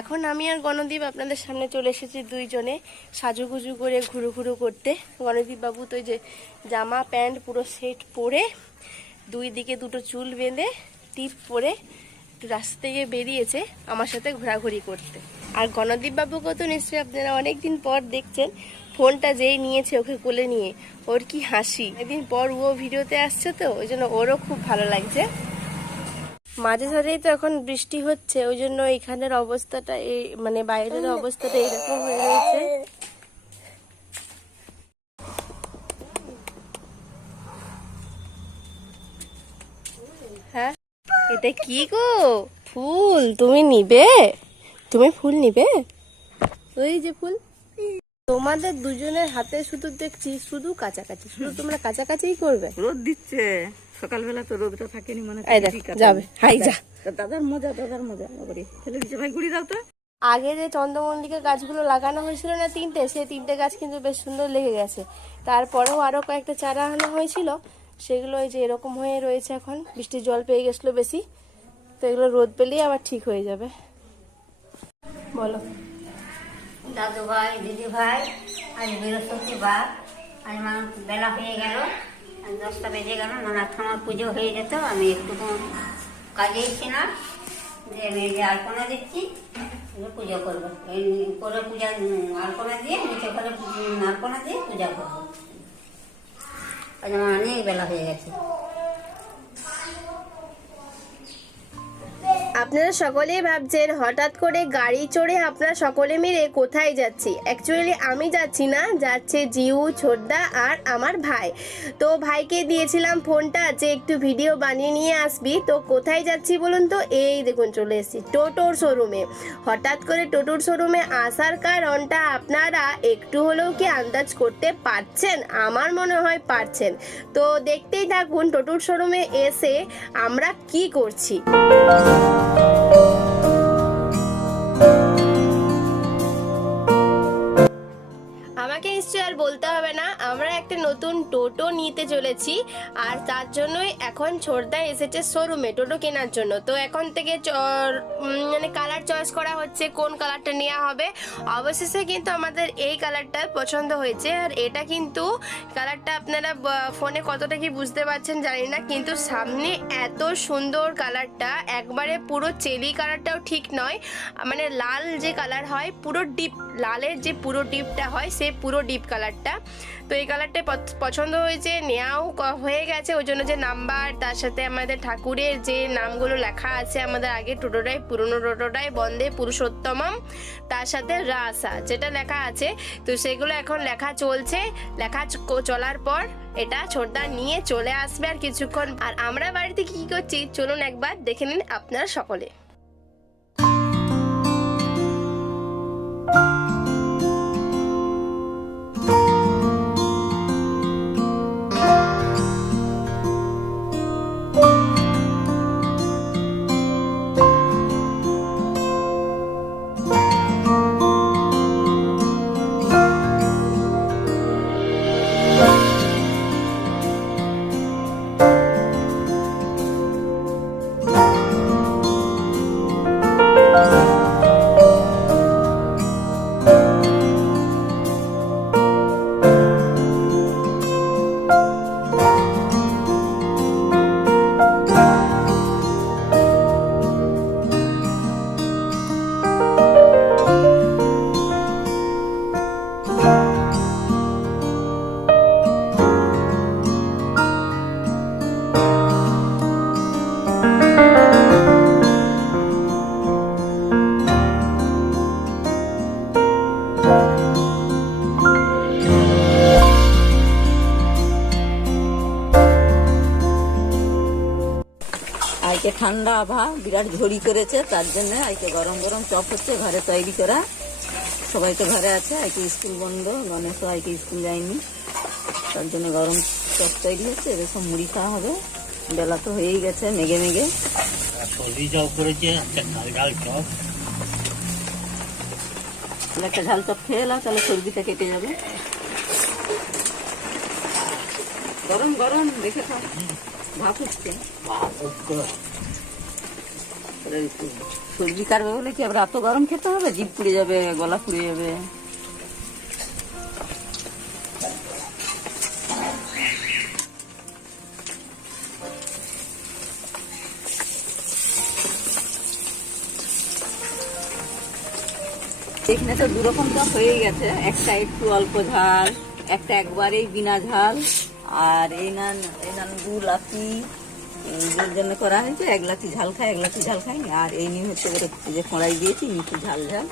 এখন আমি আর গণদীপ আপনাদের সামনে চলে এসেছি দুইজনে সাজুগুজু করে, ঘুরু ঘুরু করতে। গণদীপ বাবু তো যে জামা, প্যান্ট পুরো সেট পরে দুই দিকে দুটো চুল বেঁধে, টিপ পরে রাস্তা থেকে বেরিয়েছে আমার সাথে ঘোরাঘুরি করতে। আর গণদীপ বাবুকে তো নিশ্চয়ই আপনারা অনেকদিন পর দেখছেন, ফোনটা যেই নিয়েছে ওকে কোলে নিয়ে, ওর কি হাসি। একদিন পর ও ভিডিওতে আসছে তো, ওই জন্য ওরও খুব ভালো লাগছে। মাঝে ধরেই তো এখন বৃষ্টি হচ্ছে ওই জন্য এখানের অবস্থাটা এই মানে বাইরের অবস্থাটা এরকম হয়ে রয়েছে। হ্যাঁ এটা কি গো? ফুল তুমি নিবে? তুমি ফুল নিবে? ওই যে ফুল। তোমাদের দুজনের হাতে শুধু দেখছি শুধু কাছাকাছি শুধু তোমরা কাছাকাছিই করবে। রোদ দিচ্ছে। সকালবেলা তো রোদটা থাকেনি মানে যাবে হাই যা। দাদার মজা দাদার মজা দিচ্ছে ভাই গুড়ি দাও তো। আগে যে চন্দ্রমল্লিকা গাছগুলো লাগানো হয়েছিল না তিনটে সেই তিনটে গাছ কিন্তু বেশ সুন্দর লেগে গেছে। তারপরেও আরও কয়েকটা চারা আনা হয়েছিল। সেগুলো ওই যে এরকম হয়ে রয়েছে এখন। বৃষ্টির জল পেয়ে গেছিল বেশি। তো এগুলো রোদ পেলেই আবার ঠিক হয়ে যাবে। বলো। দাদু ভাই দিদি ভাই আজ বৃহস্পতিবার। আজ মানুষ বেলা হয়ে গেল। দশটা বেজে গেল নানা আমার পুজো হয়ে যেত, আমি একটু কাজে ছিলাম যে আমি যে আলপনা দিচ্ছি পুজো করব। করে পূজা আলপনা দিয়ে নিচে করে আলপনা দিয়ে পূজা করব। আমার অনেক বেলা হয়ে গেছে। আপনারা সকলেই ভাবছেন হঠাৎ করে গাড়ি চড়ে আপনারা সকলে মিলে কোথায় যাচ্ছি? অ্যাকচুয়ালি আমি যাচ্ছি না, যাচ্ছে জিউ, ছোটদা আর আমার ভাই। তো ভাইকে দিয়েছিলাম ফোনটা যে একটু ভিডিও বানিয়ে নিয়ে আসবি। তো কোথায় যাচ্ছি বলুন তো? এই দেখুন চলে এসেছি টোটোর শোরুমে হঠাৎ করে টোটোর শোরুমে আসার কারণটা আপনারা একটু হলেও কি আন্দাজ করতে পারছেন? আমার মনে হয় পারছেন। তো দেখতেই থাকুন টোটোর শোরুমে এসে আমরা কি করছি। Bye. নতুন টোটো নিতে চলেছি আর তার জন্যই এখন ছোটদা এসেছে শোরুমে টোটো কেনার জন্য। তো এখন থেকে মানে কালার চয়েস করা হচ্ছে, কোন কালারটা নেওয়া হবে। অবশেষে কিন্তু আমাদের এই কালারটা পছন্দ হয়েছে। আর এটা কিন্তু কালারটা আপনারা ফোনে কতটা কি বুঝতে পারছেন জানি না, কিন্তু সামনে এত সুন্দর কালারটা একবারে পুরো চেলি কালারটাও ঠিক নয়। মানে লাল যে কালার হয়, পুরো ডিপ লালের যে পুরো ডিপটা হয়, সে পুরো ডিপ কালারটা তো এই কালারটা পছন্দ হয়েছে নেওয়াও হয়ে গেছে। ওই জন্য যে নাম্বার, তার সাথে আমাদের ঠাকুরের যে নামগুলো লেখা আছে, আমাদের আগে টোটোটাই, পুরনো টোটোটাই, বন্দে পুরুষোত্তমম, তার সাথে রাসা যেটা লেখা আছে। তো সেগুলো এখন লেখা চলছে। লেখা চলার পর এটা ছোটদা নিয়ে চলে আসবে আর কিছুক্ষণ। আর আমরা বাড়িতে কি করছি, চলুন একবার দেখে নিন আপনারা সকলে। ঠান্ডা আবহাওয়া বিরাট ঝড়ি করেছে তার জন্য আজকে গরম গরম চপ হচ্ছে ঘরে তৈরি করা। সবাই তো ঘরে আছে আজকে স্কুল বন্ধ গণেশ আজকে স্কুল যায়নি। তার জন্য গরম চপ তৈরি হচ্ছে এদের সব মুড়ি খাওয়া হবে। বেলা তো হয়েই গেছে মেঘে মেঘে একটা ঝাল চপ। খেয়ে এলাম তাহলে সর্দিটা কেটে যাবে। গরম গরম দেখে খাও। ভাপ উঠছে সবজি কাটবে বলে কি? আবার এত গরম খেতে হবে? জিভ পুড়ে যাবে, গলা পুড়ে যাবে। এখানে তো দুরকম চপ হয়ে গেছে। একটা একটু অল্প ঝাল, একটা একবারেই বিনা ঝাল, আর এই নান এই নান লাচি এর জন্য করা হয়েছে এক লাচি ঝাল খায় এক লাচি ঝাল খায়নি। আর এই নিয়ে হচ্ছে যে কড়াই দিয়েছি নিচে ঝাল ঝাল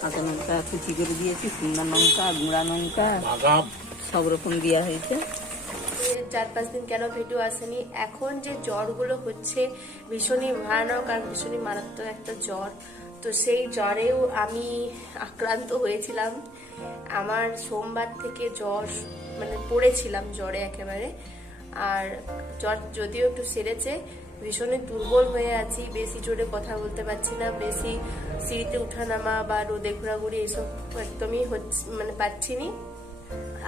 কাঁচা লঙ্কা কুচি করে দিয়েছি শুকনো লঙ্কা গুঁড়া লঙ্কা সব রকম দেওয়া হয়েছে। চার পাঁচ দিন কেন ভিডিও আসেনি? এখন যে জ্বরগুলো হচ্ছে ভীষণই ভয়ানক আর ভীষণই মারাত্মক একটা জ্বর। তো সেই জ্বরেও আমি আক্রান্ত হয়েছিলাম। আমার সোমবার থেকে জ্বর মানে পড়েছিলাম জ্বরে একেবারে। আর জ্বর যদিও একটু সেরেছে, ভীষণই দুর্বল হয়ে আছি, বেশি জোরে কথা বলতে পারছি না, বেশি সিঁড়িতে উঠানামা বা রোদে ঘোরাঘুরি এসব একদমই হচ্ছে মানে পাচ্ছি নি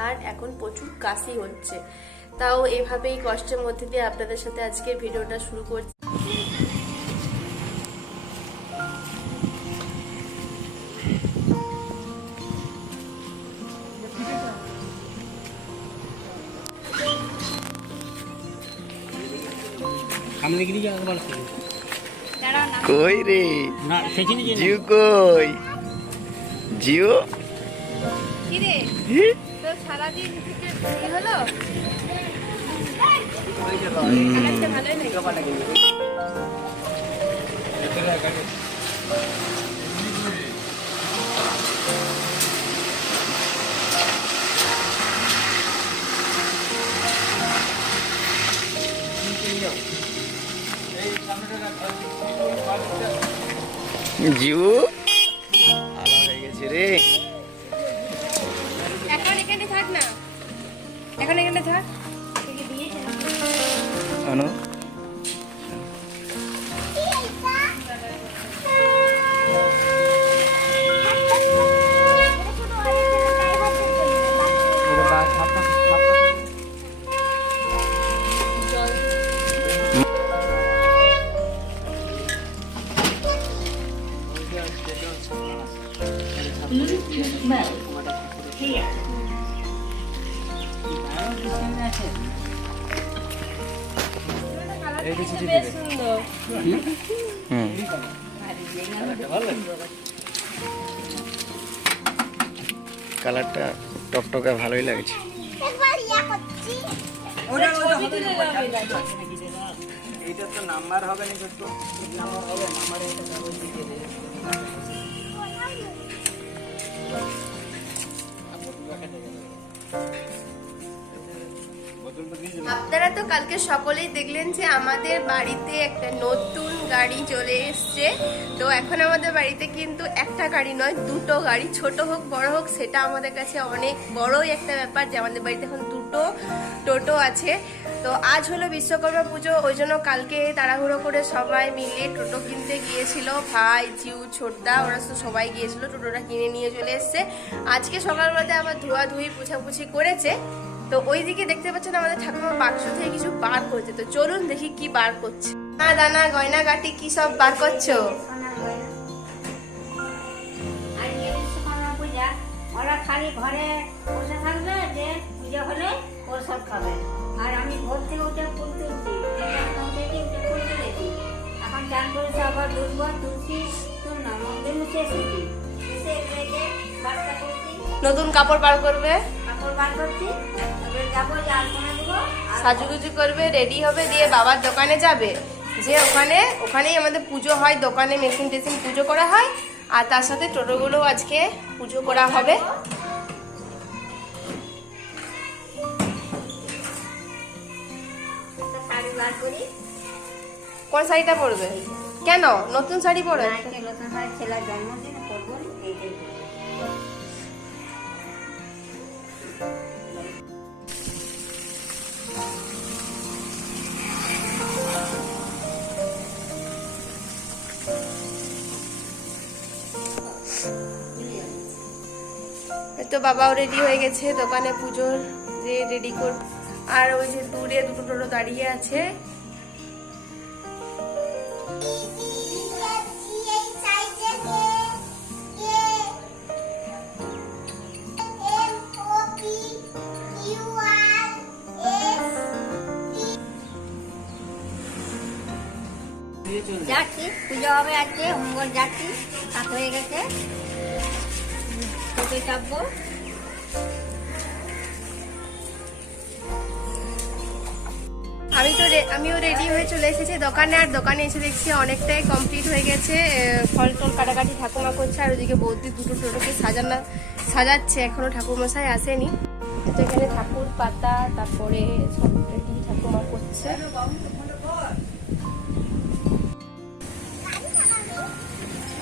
আর এখন প্রচুর কাশি হচ্ছে। তাও এভাবেই কষ্টের মধ্যে দিয়ে আপনাদের সাথে আজকে ভিডিওটা শুরু করছি। সামনে গিয়ে যা একবার। কই রে? না সেখানে যে জিউ কই? জিও কিরে? তো সারাদিন থেকে কি হলো? ভালোই লাগে। জিউ কালারটা টকটকে ভালোই লাগছে। এইটা তো নাম্বার হবে না ছোট্ট। নাম্বার হবে নাম্বার আপনারা তো কালকে সকলেই দেখলেন যে আমাদের বাড়িতে একটা নতুন গাড়ি চলে এসছে। তো এখন আমাদের বাড়িতে কিন্তু একটা গাড়ি নয়, দুটো গাড়ি, ছোট হোক, বড় হোক, সেটা আমাদের কাছে অনেক বড়ই একটা ব্যাপার যে আমাদের বাড়িতে এখন দুটো টোটো আছে। তো আজ হলো বিশ্বকর্মা পুজো, ওই জন্য কালকে তাড়াহুড়ো করে সবাই মিলে টোটো কিনতে গিয়েছিল। ভাই, জিউ, ছোটদা, ওরা তো সবাই গিয়েছিল, টোটোটা কিনে নিয়ে চলে এসছে। আজকে সকালবেলাতে আবার ধোয়াধুয়ি, পুছাপুছি করেছে। তো ওইদিকে দেখতে পাচ্ছেন আমাদের ঠাকুমা বাক্স থেকে কিছু বার করছে। তো চলুন দেখি কি বার করছে। না দানা গয়না গাটি কি সব বার করছ? আর এই পূজা ওরা খালি ঘরে বসে থাকবে যে পুজো হলে প্রসাদ খাবে। আর আমি ভোর থেকে উঠে ফুল তুলছি উঠেছি ফুল তুলেছি। এখন চান করেছে আবার তুলনা মন্দির মুছে এসেছি। নতুন কাপড় বার করবে? সাজুগুজু করবে রেডি হবে দিয়ে বাবার দোকানে যাবে। যে ওখানে ওখানেই আমাদের পুজো হয় দোকানে মেশিন টেশিন পুজো করা হয় আর তার সাথে টোটোগুলো আজকে পুজো করা হবে। কোন শাড়িটা পরবে? কেন? নতুন শাড়ি পরে। নতুন শাড়ি ছেলের জন্মদিন করব তো বাবাও রেডি হয়ে গেছে, দোকানে পুজোর যে রেডি কর, আর ওই যে দূরে দুটো টোটো দাঁড়িয়ে আছে। যাচ্ছি পুজো হবে আজকে হোমগোল যাচ্ছি হাত হয়ে গেছে। চাপবো আমি তো আমিও রেডি হয়ে চলে এসেছি দোকানে আর দোকানে এসে দেখছি অনেকটাই কমপ্লিট হয়ে গেছে। ফল টল কাটাকাটি ঠাকুমা করছে আর ওদিকে বৌদি দুটো টোটোকে সাজানো সাজাচ্ছে এখনও ঠাকুরমশাই আসেনি। তো এখানে ঠাকুর পাতা তারপরে সব রেডি ঠাকুমা করছে।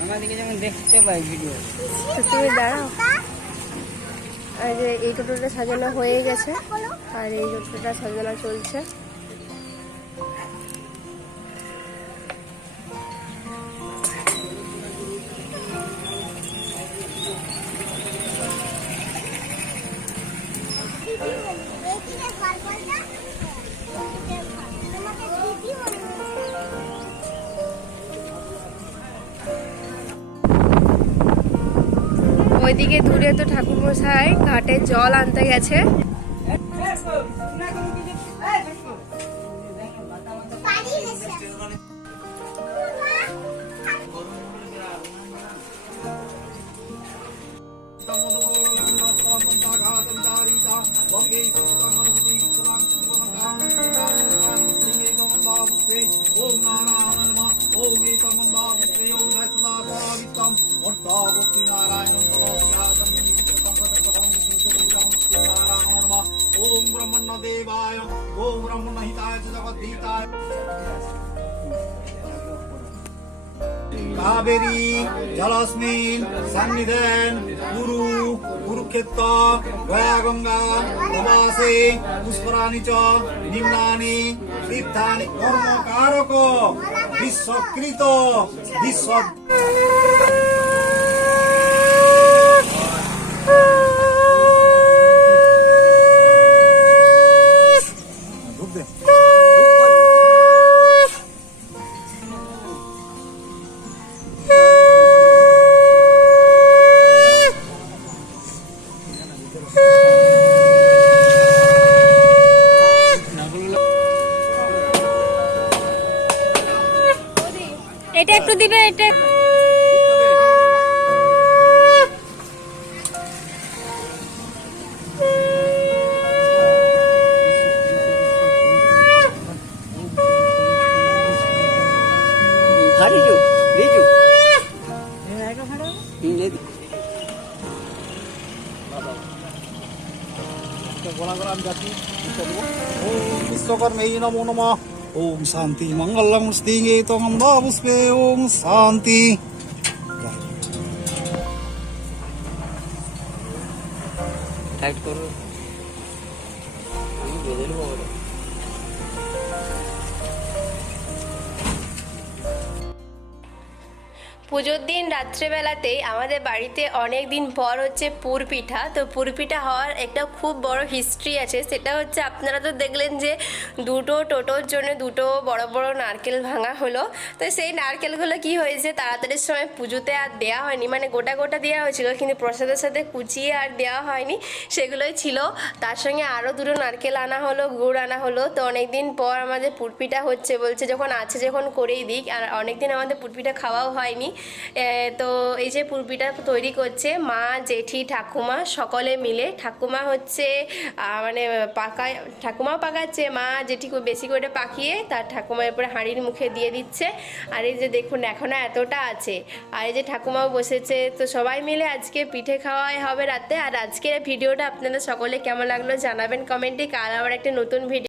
আমাদেরকে যেমন দেখতে পাই ভিডিও তুমি দাঁড়াও। যে এই টোটোটা সাজানো হয়ে গেছে আর এই টোটোটা সাজানো চলছে। ওইদিকে দূরে তো ঠাকুর মশাই ঘাটে জল আনতে গেছে। কাবেরী, জলস্মিন সন্নিধেন গুরু কুরুক্ষেত্র গয়া গঙ্গা প্রবাসে, পুষ্করাণি চ নিম্নানি তীর্থানি কর্মকারক, বিশ্বকৃত বিশ্ব একটু দিবে এটা। হারিজু রিজু ओम ஓம் சாந்தி மங்களம் ஸ்ரீங்கே தொகம் தாபுஸ்பே ஓம் சாந்தி পুজোর দিন রাত্রেবেলাতেই আমাদের বাড়িতে অনেক দিন পর হচ্ছে পুর পিঠা। তো পুর পিঠা হওয়ার একটা খুব বড় হিস্ট্রি আছে। সেটা হচ্ছে আপনারা তো দেখলেন যে দুটো টোটোর জন্য দুটো বড় বড় নারকেল ভাঙা হলো। তো সেই নারকেলগুলো কি হয়েছে তাড়াতাড়ির সময় পুজোতে আর দেওয়া হয়নি। মানে গোটা গোটা দেওয়া হয়েছিল, কিন্তু প্রসাদের সাথে কুচিয়ে আর দেওয়া হয়নি। সেগুলোই ছিল। তার সঙ্গে আরও দুটো নারকেল আনা হলো, গুড় আনা হলো। তো অনেক দিন পর আমাদের পুরপিঠা হচ্ছে বলছে, যখন আছে যখন করেই দিক। আর অনেক দিন আমাদের পুরপিঠা খাওয়াও হয়নি। তো এই যে পুরপিঠা তৈরি করছে, মা, জেঠি, ঠাকুমা সকলে মিলে। ঠাকুমা হচ্ছে মানে পাকায়, ঠাকুমাও পাকাচ্ছে, মা, জেঠি বেশি করে পাকিয়ে তার ঠাকুমার উপরে হাঁড়ির মুখে দিয়ে দিচ্ছে। আর এই যে দেখুন এখনও এতটা আছে। আর এই যে ঠাকুমাও বসেছে, তো সবাই মিলে আজকে পিঠে খাওয়াই হবে রাতে। আর আজকের ভিডিওটা আপনাদের সকলে কেমন লাগল জানাবেন কমেন্টে। কাল আবার একটা নতুন ভিডিও